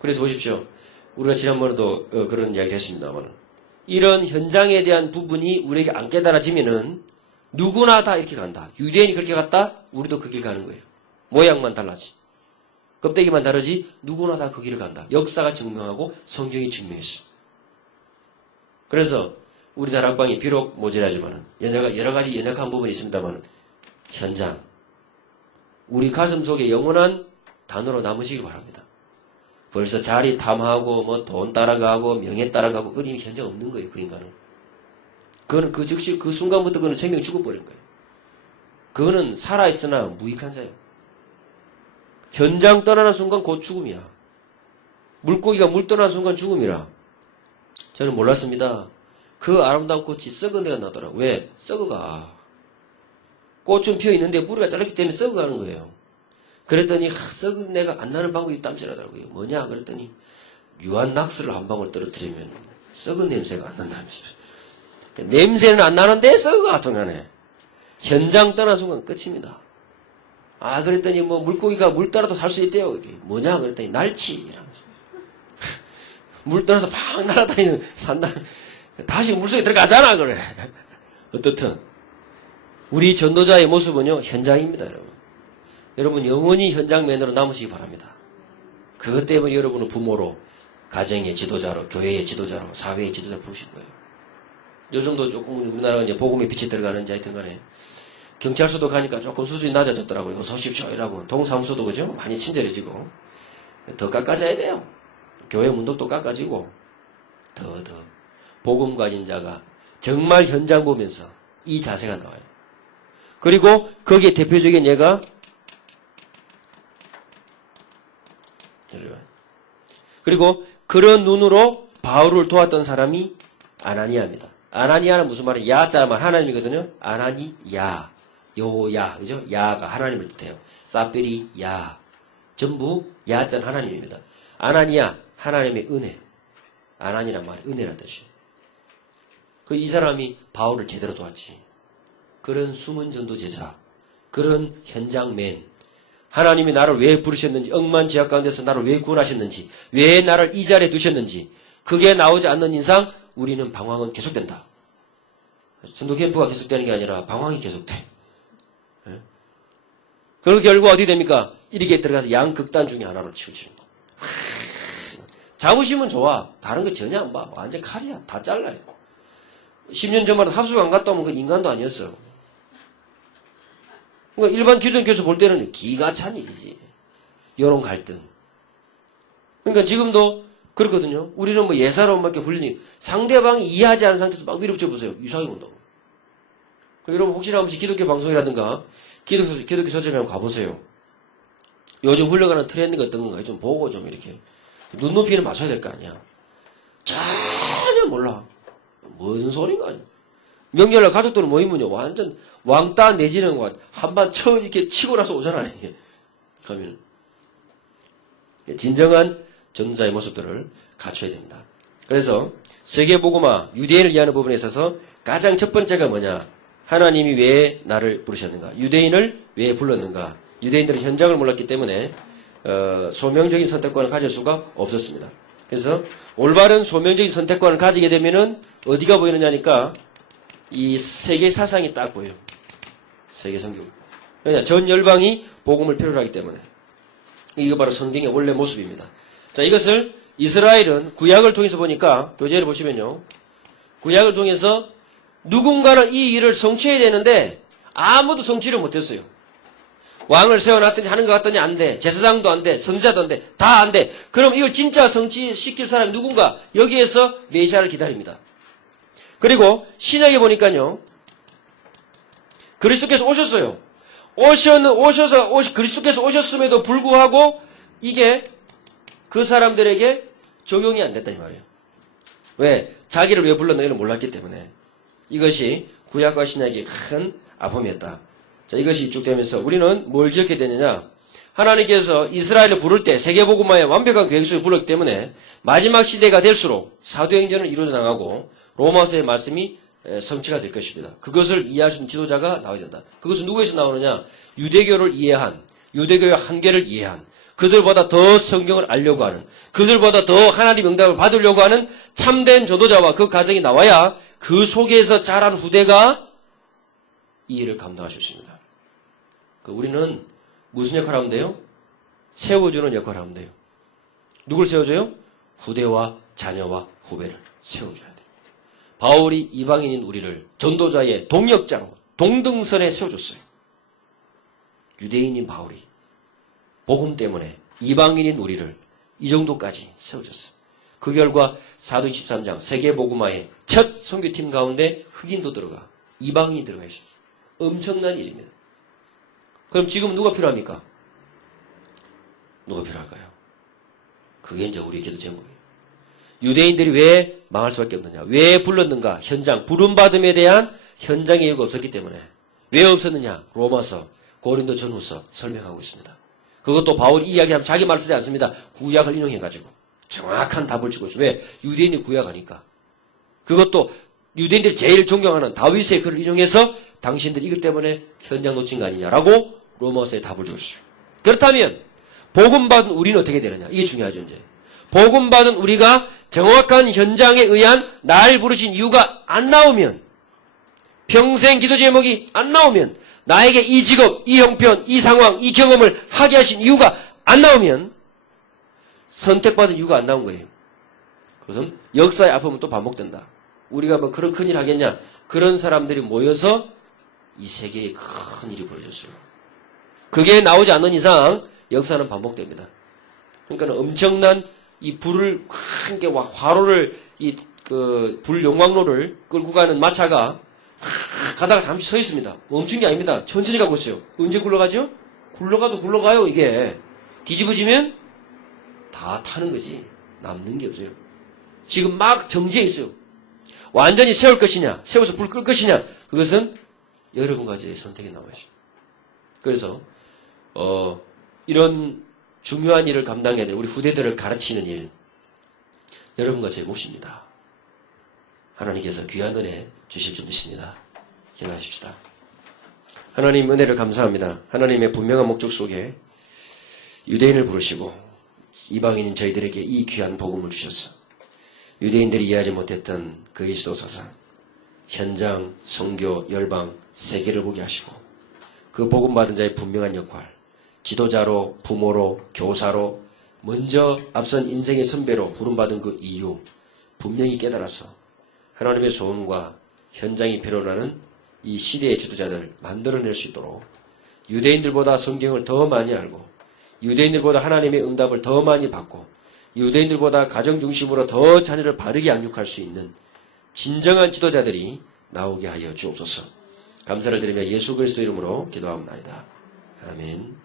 그래서 보십시오. 우리가 지난번에도 그런 이야기를 했습니다만 이런 현장에 대한 부분이 우리에게 안 깨달아지면은 누구나 다 이렇게 간다. 유대인이 그렇게 갔다? 우리도 그 길 가는 거예요. 모양만 달라지. 껍데기만 다르지 누구나 다 그 길을 간다. 역사가 증명하고 성경이 증명했어요. 그래서 우리 다락방이 비록 모자라지만은 여러 가지 연약한 부분이 있습니다만 현장 우리 가슴 속에 영원한 단어로 남으시길 바랍니다. 벌써 자리 탐하고 뭐 돈 따라가고 명예 따라가고 그런 현장 없는 거예요. 그 인간은. 그거는 그 즉시 그 순간부터 그는 생명이 죽어버린 거예요. 그거는 살아있으나 무익한 자예요. 현장 떠나는 순간 곧 죽음이야. 물고기가 물 떠나는 순간 죽음이라. 저는 몰랐습니다. 그 아름다운 꽃이 썩은 데가 나더라고요. 왜? 썩어가. 꽃은 피어있는데 뿌리가 잘렸기 때문에 썩어가는 거예요. 그랬더니 썩은 내가 안 나는 방법이 땀질하더라고요. 뭐냐 그랬더니 유한 낙스를 한 방울 떨어뜨리면 썩은 냄새가 안 난다면서요. 냄새는 안 나는데 썩어가 동안에. 현장 떠난 순간 끝입니다. 아 그랬더니 뭐 물고기가 물 따라도 살 수 있대요. 이게 뭐냐 그랬더니 날치 이러면서. 물 떠나서 팍 날아다니는 산다. 다시 물속에 들어가잖아 그래. 어떻든 우리 전도자의 모습은요 현장입니다. 여러분 영원히 현장 매너로 남으시기 바랍니다. 그것 때문에 여러분은 부모로 가정의 지도자로, 교회의 지도자로, 사회의 지도자로 부르신 거예요. 요 정도 조금 우리나라가 이제 복음의 빛이 들어가는지 하여튼 간에 경찰서도 가니까 조금 수준이 낮아졌더라고요. 이거 서십시오 이라고. 동사무소도 그죠? 많이 친절해지고 더 깎아져야 돼요. 교회 문턱도 깎아지고 더 복음 가진 자가 정말 현장 보면서 이 자세가 나와요. 그리고 거기에 대표적인 예가 그리고 그런 눈으로 바울을 도왔던 사람이 아나니아입니다. 아나니아는 무슨 말이에요? 야자만 하나님이거든요. 아나니야, 요야, 그죠? 야가 하나님을 뜻해요. 사페리 야, 전부 야자는 하나님입니다. 아나니아, 하나님의 은혜. 아나니란 말이 은혜란 뜻이에요. 이 사람이 바울을 제대로 도왔지. 그런 숨은 전도 제자, 그런 현장맨, 하나님이 나를 왜 부르셨는지, 억만지약 가운데서 나를 왜 구원하셨는지, 왜 나를 이 자리에 두셨는지, 그게 나오지 않는 이상 우리는 방황은 계속된다. 전도 캠프가 계속되는 게 아니라 방황이 계속돼. 그 결과 어떻게 됩니까? 이렇게 들어가서 양극단 중에 하나로 치우치는 거. 자부심은 좋아. 다른 거 전혀 안 봐. 완전 칼이야. 다 잘라요. 10년 전만 해도 합숙 안 갔다 오면 그 인간도 아니었어. 그러니까 일반 기독교에서 볼 때는 기가 찬 일이지. 이런 갈등. 그러니까 지금도 그렇거든요. 우리는 뭐 예사로움밖에 훈련이 상대방이 이해하지 않은 상태에서 막 밀어붙여 보세요. 이상하게 온다고. 여러분 혹시나 한 번씩 기독교 방송이라든가 기독교 서점에 한번 가보세요. 요즘 흘러가는 트렌드가 어떤 건가 좀 보고 좀 이렇게 눈높이는 맞춰야 될 거 아니야. 전혀 몰라. 뭔 소리가. 명절날 가족들은 모이면요 완전 왕따 내지는 것 한반 쳐 이렇게 치고 나서 오잖아. 이게 가면 진정한 전도자의 모습들을 갖춰야 됩니다. 그래서 세계복음화 유대인을 위하는 부분에 있어서 가장 첫 번째가 뭐냐? 하나님이 왜 나를 부르셨는가? 유대인을 왜 불렀는가? 유대인들은 현장을 몰랐기 때문에 소명적인 선택권을 가질 수가 없었습니다. 그래서 올바른 소명적인 선택권을 가지게 되면은 어디가 보이느냐니까 이 세계 사상이 딱 보여요. 세계 성경. 왜냐? 전 열방이 복음을 필요로 하기 때문에. 이거 바로 성경의 원래 모습입니다. 자, 이것을 이스라엘은 구약을 통해서 보니까 교재를 보시면요. 구약을 통해서 누군가는 이 일을 성취해야 되는데 아무도 성취를 못했어요. 왕을 세워놨더니 하는 것 같더니 안 돼. 제사장도 안 돼. 선지자도 안 돼. 다 안 돼. 그럼 이걸 진짜 성취시킬 사람이 누군가 여기에서 메시아를 기다립니다. 그리고 신약에 보니까요. 그리스도께서 오셨어요. 그리스도께서 오셨음에도 불구하고 이게 그 사람들에게 적용이 안 됐다 이 말이에요. 왜? 자기를 왜 불렀는지를 몰랐기 때문에. 이것이 구약과 신약의 큰 아픔이었다. 자, 이것이 입축되면서 우리는 뭘 기억해야 되느냐? 하나님께서 이스라엘을 부를 때 세계복음화의 완벽한 계획 속에 불렀기 때문에 마지막 시대가 될수록 사도행전은 이루어져 나가고 로마서의 말씀이 성취가 될 것입니다. 그것을 이해할 수 있는 지도자가 나와야 된다. 그것은 누구에서 나오느냐? 유대교를 이해한, 유대교의 한계를 이해한, 그들보다 더 성경을 알려고 하는, 그들보다 더 하나님 응답을 받으려고 하는 참된 전도자와 그 가정이 나와야 그 속에서 자란 후대가 이 일을 감당할 수 있습니다. 우리는 무슨 역할을 하면 돼요? 세워주는 역할을 하면 돼요. 누굴 세워줘요? 후대와 자녀와 후배를 세워줘야 돼요. 바울이 이방인인 우리를 전도자의 동역자로 동등선에 세워줬어요. 유대인인 바울이 복음 때문에 이방인인 우리를 이 정도까지 세워줬어요. 그 결과 사도행 13장 세계복음화의 첫 선교팀 가운데 흑인도 들어가 이방인이 들어가 있었어요. 엄청난 일입니다. 그럼 지금 누가 필요합니까? 누가 필요할까요? 그게 이제 우리의 기도 제목이에요. 유대인들이 왜 망할 수밖에 없느냐? 왜 불렀는가? 현장, 부름받음에 대한 현장의 이유가 없었기 때문에. 왜 없었느냐? 로마서, 고린도 전후서 설명하고 있습니다. 그것도 바울이 이야기하면 자기 말 쓰지 않습니다. 구약을 인용해가지고 정확한 답을 주고 있어요. 왜? 유대인이 구약하니까. 그것도 유대인들이 제일 존경하는 다윗의 글을 인용해서 당신들이 이것 때문에 현장 놓친 거 아니냐라고 로마서에 답을 주고 있어요. 그렇다면 복음받은 우리는 어떻게 되느냐? 이게 중요하죠. 이제 복음받은 우리가 정확한 현장에 의한 날 부르신 이유가 안 나오면, 평생 기도 제목이 안 나오면, 나에게 이 직업, 이 형편, 이 상황, 이 경험을 하게 하신 이유가 안 나오면 선택받은 이유가 안 나온 거예요. 그것은 역사의 아픔은 또 반복된다. 우리가 뭐 그런 큰일 하겠냐? 그런 사람들이 모여서 이 세계에 큰 일이 벌어졌어요. 그게 나오지 않는 이상 역사는 반복됩니다. 그러니까 엄청난 이 불을 큰 게 화로를 불 용광로를 끌고 가는 마차가 가다가 잠시 서 있습니다. 멈춘 게 아닙니다. 천천히 가고 있어요. 언제 굴러가죠? 굴러가도 굴러가요. 이게 뒤집어지면 다 타는 거지. 남는 게 없어요. 지금 막 정지해 있어요. 완전히 세울 것이냐, 세워서 불 끌 것이냐, 그것은 여러분 가지의 선택에 나와 있어요. 그래서 이런 중요한 일을 감당해야 될 우리 후대들을 가르치는 일, 여러분과 저의 몫입니다. 하나님께서 귀한 은혜 주실 줄 믿습니다. 기도하십시다. 하나님 은혜를 감사합니다. 하나님의 분명한 목적 속에 유대인을 부르시고 이방인인 저희들에게 이 귀한 복음을 주셔서 유대인들이 이해하지 못했던 그리스도 사상, 현장, 선교, 열방, 세계를 보게 하시고 그 복음 받은 자의 분명한 역할, 지도자로, 부모로, 교사로, 먼저 앞선 인생의 선배로 부름받은 그 이유 분명히 깨달아서 하나님의 소원과 현장이 필요로 하는 이 시대의 지도자들 만들어낼 수 있도록 유대인들보다 성경을 더 많이 알고 유대인들보다 하나님의 응답을 더 많이 받고 유대인들보다 가정 중심으로 더 자녀를 바르게 양육할 수 있는 진정한 지도자들이 나오게 하여 주옵소서. 감사를 드리며 예수 그리스도 이름으로 기도하옵나이다. 아멘.